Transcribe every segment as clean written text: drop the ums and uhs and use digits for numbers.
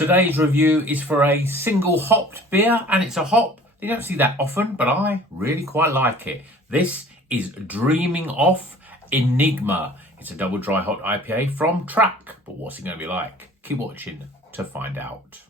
Today's review is for a single hopped beer, and it's a hop you don't see that often, but I really quite like it. This is Dreaming Of Enigma. It's a double dry hot IPA from Track, but what's it going to be like? Keep watching to find out.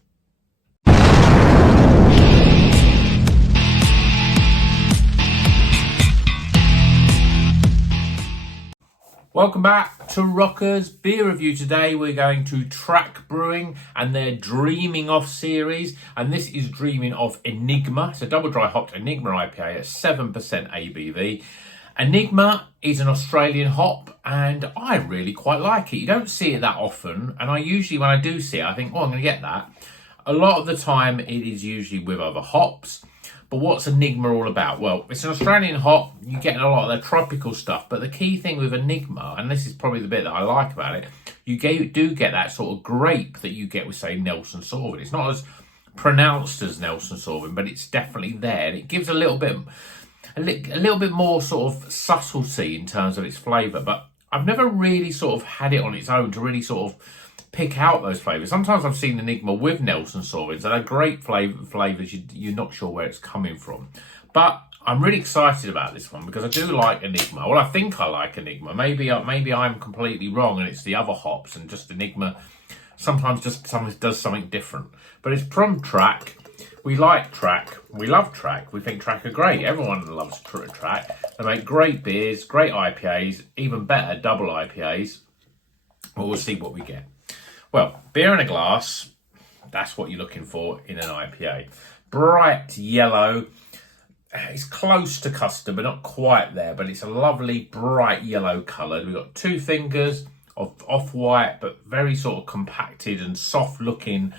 Welcome back to Rocker's Beer Review. Today we're going to Track Brewing and their Dreaming Of series, and this is Dreaming Of Enigma. It's a double dry hopped Enigma IPA at 7% ABV. Enigma is an Australian hop and I really quite like it. You don't see it that often, and I usually, when I do see it, I think, oh, I'm going to get that. A lot of the time it is usually with other hops. But what's Enigma all about? Well, it's an Australian hop. You get a lot of their tropical stuff. But the key thing with Enigma, and this is probably the bit that I like about it, you do get that sort of grape that you get with, say, Nelson Sauvin. It's not as pronounced as Nelson Sauvin, but it's definitely there. And it gives a little bit more sort of subtlety in terms of its flavour. But I've never really sort of had it on its own to really sort of pick out those flavours. Sometimes I've seen Enigma with Nelson Sauvins that are great flavours. You're not sure where it's coming from. But I'm really excited about this one because I do like Enigma. Well, I think I like Enigma. Maybe I'm completely wrong and it's the other hops, and just Enigma sometimes does something different. But it's from Track. We like Track. We love Track. We think Track are great. Everyone loves Track. They make great beers, great IPAs, even better double IPAs. Well, we'll see what we get. Well, beer in a glass, that's what you're looking for in an IPA. Bright yellow. It's close to custard, but not quite there. But it's a lovely bright yellow coloured. We've got two fingers of off-white, but very sort of compacted and soft-looking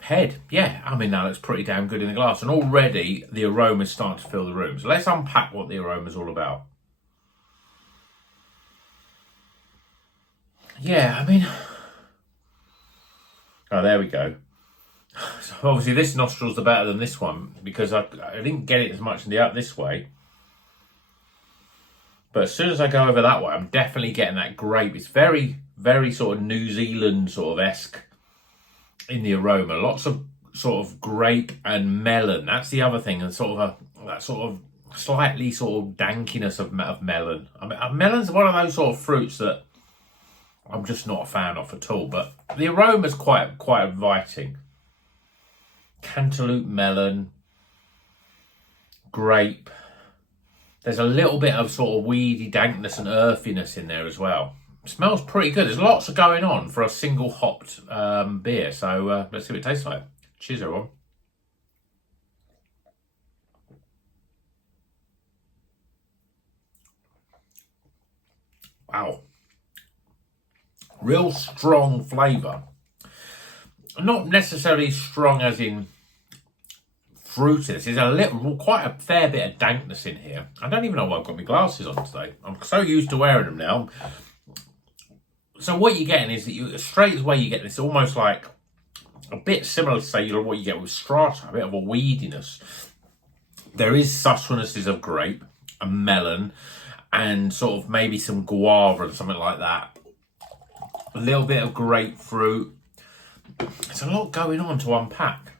head. Yeah, I mean, that looks pretty damn good in the glass. And already the aroma is starting to fill the room. So let's unpack what the aroma is all about. Yeah, I mean... Oh, there we go. So obviously this nostril's the better than this one because I didn't get it as much this way. But as soon as I go over that way, I'm definitely getting that grape. It's very, very sort of New Zealand sort of esque in the aroma. Lots of sort of grape and melon. That's the other thing, and that sort of slightly sort of dankiness of melon. I mean, melon's one of those sort of fruits that I'm just not a fan of at all, but the aroma's quite inviting. Cantaloupe, melon, grape. There's a little bit of sort of weedy dankness and earthiness in there as well. It smells pretty good. There's lots of going on for a single hopped beer. So let's see what it tastes like. Cheers, everyone. Wow. Real strong flavour. Not necessarily strong as in fruitiness. There's quite a fair bit of dankness in here. I don't even know why I've got my glasses on today. I'm so used to wearing them now. So what you're getting is that straight away you get this almost like a bit similar to, say, what you get with Strata, a bit of a weediness. There is subtlenesses of grape and melon and sort of maybe some guava and something like that. A little bit of grapefruit. There's a lot going on to unpack.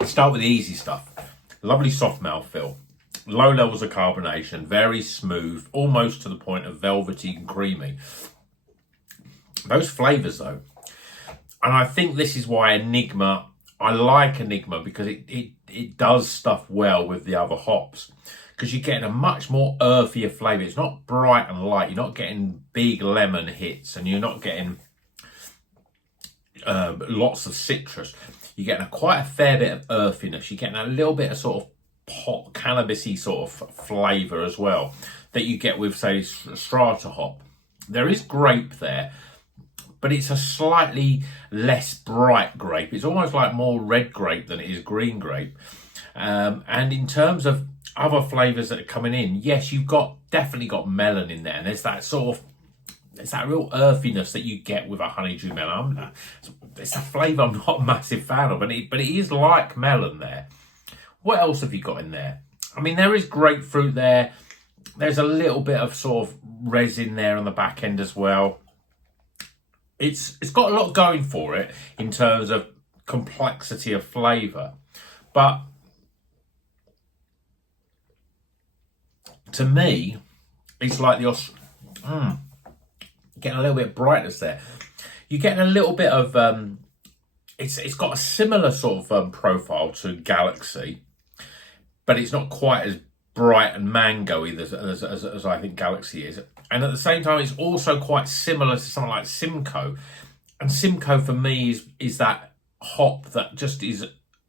Let's start with the easy stuff. Lovely soft mouthfeel. Low levels of carbonation. Very smooth. Almost to the point of velvety and creamy. Those flavours though. And I think this is why Enigma, I like Enigma because it does stuff well with the other hops. Because you're getting a much more earthier flavour. It's not bright and light. You're not getting big lemon hits, and you're not getting lots of citrus. You're getting quite a fair bit of earthiness. You're getting a little bit of sort of pot cannabisy sort of flavour as well that you get with, say, Strata hop. There is grape there, but it's a slightly less bright grape. It's almost like more red grape than it is green grape. And in terms of other flavours that are coming in, yes, you've definitely got melon in there, and there's that real earthiness that you get with a honeydew melon. It's a flavour I'm not a massive fan of, but it is like melon there. What else have you got in there? I mean, there is grapefruit there. There's a little bit of sort of resin there on the back end as well. It's got a lot going for it in terms of complexity of flavour, but to me, it's like getting a little bit of brightness there. You're getting a little bit of it's got a similar sort of profile to Galaxy, but it's not quite as bright and mango-y as I think Galaxy is. And at the same time, it's also quite similar to something like Simcoe. And Simcoe for me is that hop that just is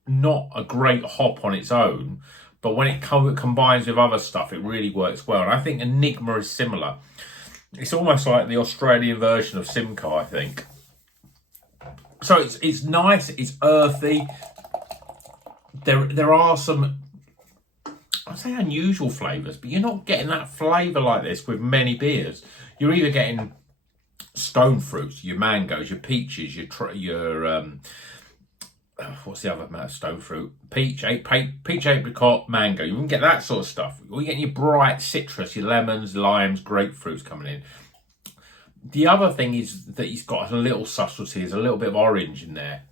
not a great hop on its own, but when it combines with other stuff, it really works well. And I think Enigma is similar. It's almost like the Australian version of Simcoe, I think. So it's nice, it's earthy. There are some, I'd say, unusual flavours, but you're not getting that flavour like this with many beers. You're either getting stone fruits, your mangoes, your peaches, your what's the other stone fruit? Peach, apricot, mango. You wouldn't get that sort of stuff. You're getting your bright citrus, your lemons, limes, grapefruits coming in. The other thing is that he's got a little subtlety. There's a little bit of orange in there.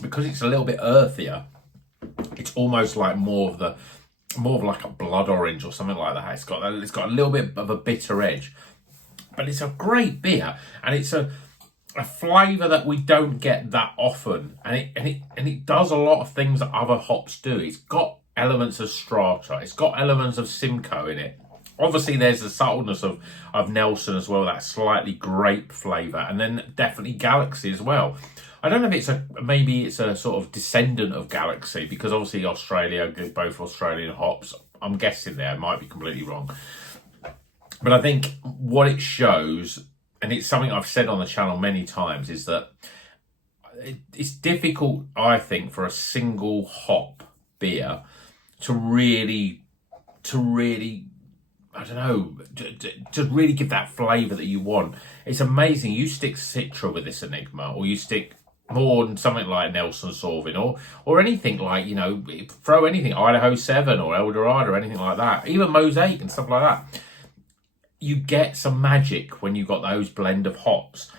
Because it's a little bit earthier, it's almost like more of like a blood orange or something like that. It's got a little bit of a bitter edge, but it's a great beer, and it's a flavour that we don't get that often, and it does a lot of things that other hops do. It's got elements of Strata, it's got elements of Simcoe in it. Obviously, there's the subtleness of Nelson as well, that slightly grape flavour, and then definitely Galaxy as well. I don't know if maybe it's a sort of descendant of Galaxy, because obviously Australia, both Australian hops. I'm guessing there, I might be completely wrong. But I think what it shows, and it's something I've said on the channel many times, is that it's difficult, I think, for a single hop beer to really, I don't know, to really give that flavour that you want. It's amazing. You stick Citra with this Enigma, or you stick more than something like Nelson Sauvin, or anything like, you know, throw anything, Idaho 7 or Eldorado or anything like that, even Mosaic and stuff like that. You get some magic when you've got those blend of hops.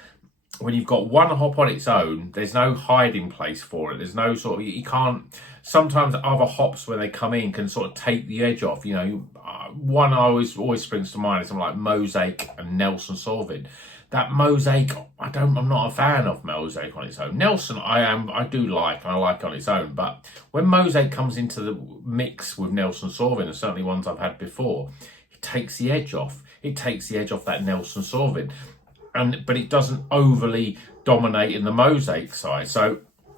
When you've got one hop on its own, there's no hiding place for it. There's no sort of, you can't, sometimes other hops when they come in can sort of take the edge off. You know, one always springs to mind is something like Mosaic and Nelson Sauvin. That Mosaic, I'm not a fan of Mosaic on its own. Nelson, I do like, and I like on its own. But when Mosaic comes into the mix with Nelson Sauvin, and certainly ones I've had before, it takes the edge off. It takes the edge off that Nelson Sauvin. But it doesn't overly dominate in the Mosaic side. So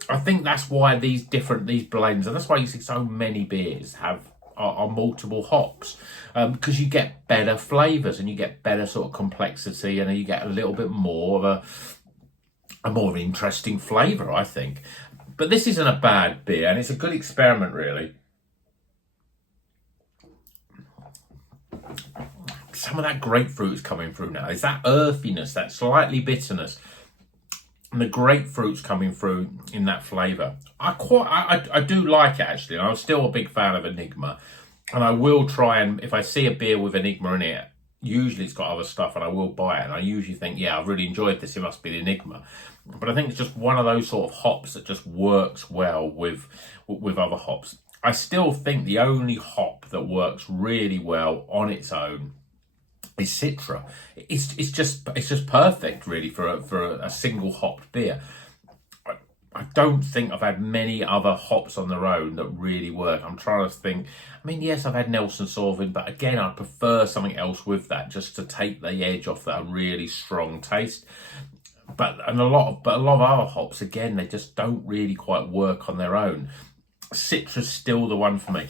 I think that's why these blends, and that's why you see so many beers are multiple hops, because you get better flavours and you get better sort of complexity, and you get a little bit more of a more interesting flavour, I think. But this isn't a bad beer, and it's a good experiment, really. Some of that grapefruit is coming through now. It's that earthiness, that slightly bitterness, and the grapefruit's coming through in that flavour. I do like it, actually, and I'm still a big fan of Enigma. And I will try, and if I see a beer with Enigma in it, usually it's got other stuff, and I will buy it. And I usually think, yeah, I've really enjoyed this, it must be the Enigma. But I think it's just one of those sort of hops that just works well with other hops. I still think the only hop that works really well on its own is Citra. It's just perfect, really, for a single hopped beer. I don't think I've had many other hops on their own that really work. I'm trying to think. I mean, yes, I've had Nelson Sauvin, but again, I prefer something else with that, just to take the edge off that really strong taste. But a lot of other hops, again, they just don't really quite work on their own. Citra's still the one for me.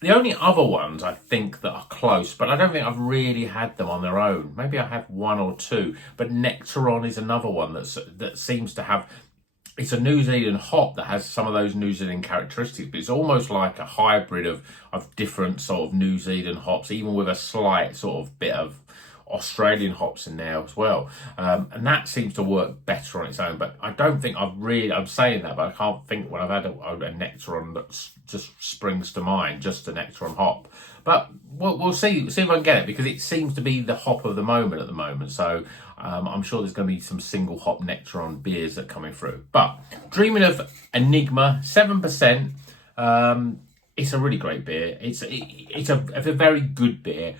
The only other ones I think that are close, but I don't think I've really had them on their own. Maybe I have one or two, but Nectaron is another one that seems to have. It's a New Zealand hop that has some of those New Zealand characteristics, but it's almost like a hybrid of different sort of New Zealand hops, even with a slight sort of bit of Australian hops in there as well. And that seems to work better on its own. But I don't think I'm saying that, but I can't think when I've had a Nectaron that just springs to mind, just a Nectaron hop. But we'll see if I can get it, because it seems to be the hop of the moment at the moment. So I'm sure there's going to be some single hop Nectaron beers that are coming through. But dreaming of Enigma, 7%. It's a really great beer. It's a very good beer.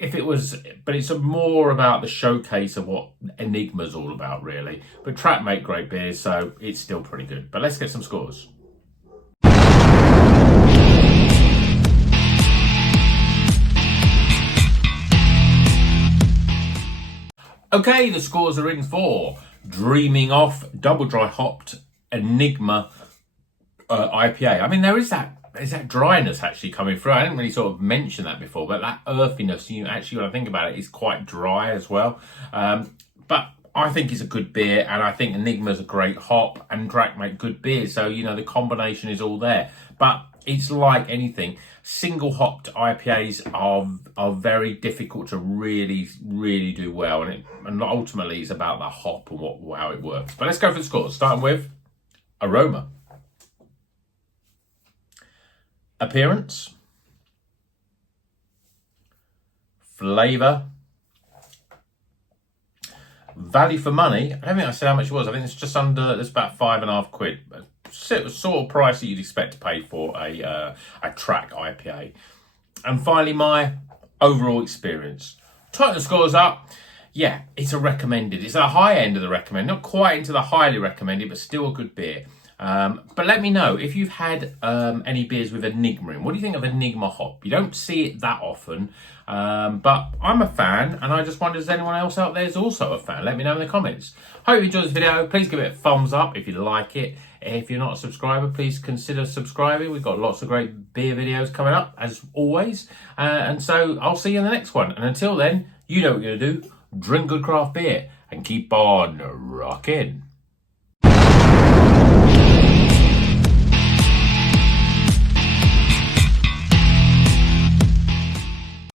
But it's more about the showcase of what Enigma's all about, really. But Track make great beers, so it's still pretty good. But let's get some scores. Okay, the scores are in for Dreaming Off Double Dry Hopped Enigma IPA. I mean, there's that dryness actually coming through. I didn't really sort of mention that before, but that earthiness, when I think about it, is quite dry as well. But I think it's a good beer, and I think Enigma's a great hop, and Drac make good beers. So, the combination is all there. But it's like anything. Single hopped IPAs are very difficult to really, really do well. And ultimately, it's about the hop and how it works. But let's go for the scores, starting with aroma. Appearance, flavour, value for money. I don't think I said how much it was. I think it's just under. It's about £5.50. Sort of price that you'd expect to pay for a Track IPA. And finally, my overall experience. Tighten the scores up. Yeah, it's a recommended. It's at the high end of the recommended, not quite into the highly recommended, but still a good beer. But let me know if you've had any beers with Enigma in. What do you think of Enigma hop? You don't see it that often, but I'm a fan, and I just wonder, is anyone else out there is also a fan? Let me know in the comments. Hope you enjoyed this video. Please give it a thumbs up if you like it. If you're not a subscriber, please consider subscribing. We've got lots of great beer videos coming up, as always. And so I'll see you in the next one. And until then, you know what you're going to do. Drink good craft beer and keep on rocking.